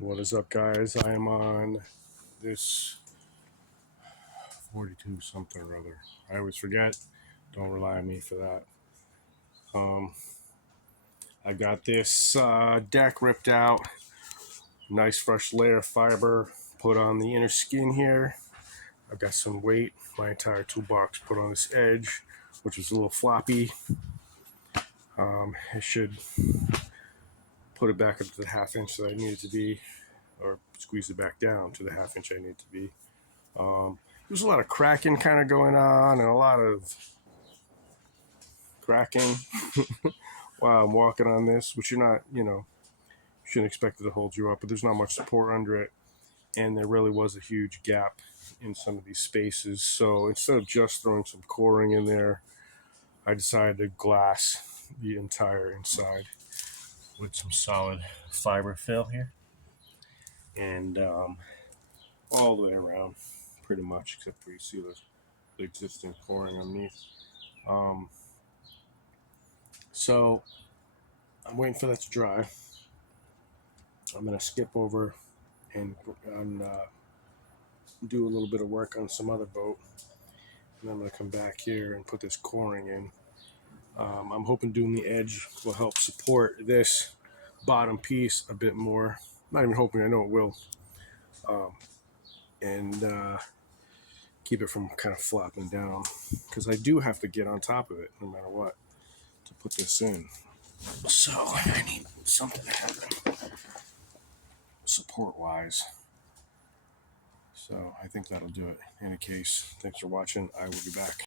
What is up, guys? I am on this 42 something or other. I always forget. Don't rely on me for that. I got this deck ripped out. Nice fresh layer of fiber put on the inner skin here. I've got some weight. My entire toolbox put on this edge, which is a little floppy. I should put it back up to the ½ inch that I need it to be, or squeeze it back down to the ½ inch I need it to be. There's a lot of cracking kind of going on and a lot of cracking while I'm walking on this, which you're not, shouldn't expect it to hold you up, but there's not much support under it. And there really was a huge gap in some of these spaces. So instead of just throwing some coring in there, I decided to glass the entire inside with some solid fiber fill here. And all the way around, pretty much, except for you see the existing coring underneath. So I'm waiting for that to dry. I'm going to skip over and do a little bit of work on some other boat. And I'm going to come back here and put this coring in. I'm hoping doing the edge will help support this bottom piece a bit more. Not even hoping, I know it will. And keep it from kind of flopping down. Because I do have to get on top of it no matter what to put this in. So I need something to happen support-wise. So I think that'll do it. In any case, thanks for watching. I will be back.